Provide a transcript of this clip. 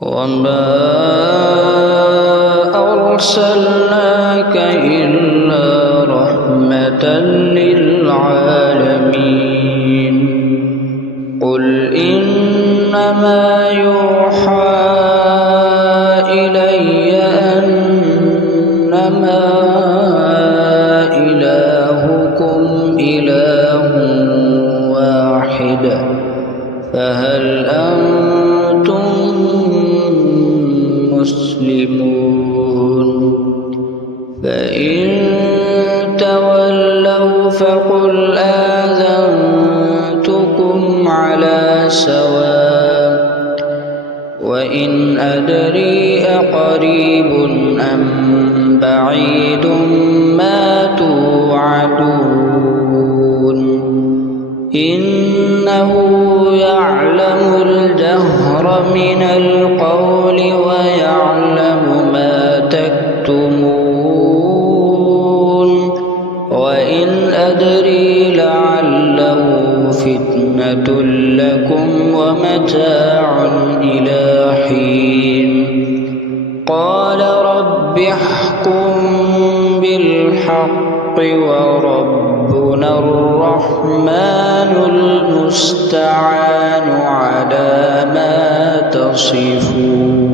وما أرسلناك إلا رحمة للعالمين قل إنما يوحى إلي أنما إلهكم إله واحد فهل أنتم مسلمون فإن تولوا فقل آذنتكم على سواء وإن أدري أقريب أم بعيد ما توعدون إنه يعلم الجهر من القول ويعلم ما تكتمون وإن أدري لعله فتنة لكم ومتاع إلى حين قال رب احكم بالحق وربنا الرحمن المستعان على ما تصفون